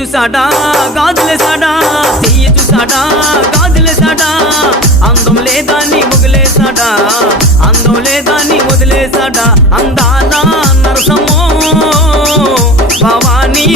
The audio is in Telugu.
చూసాడా గాజులేసాడా, చెయ్యి చూసాడా గాజులేసాడా, అందం లేదా నీ వదిలేసాడా, అందం లేదా నీ వదిలేసాడా, అందాల నరసమో భవానీ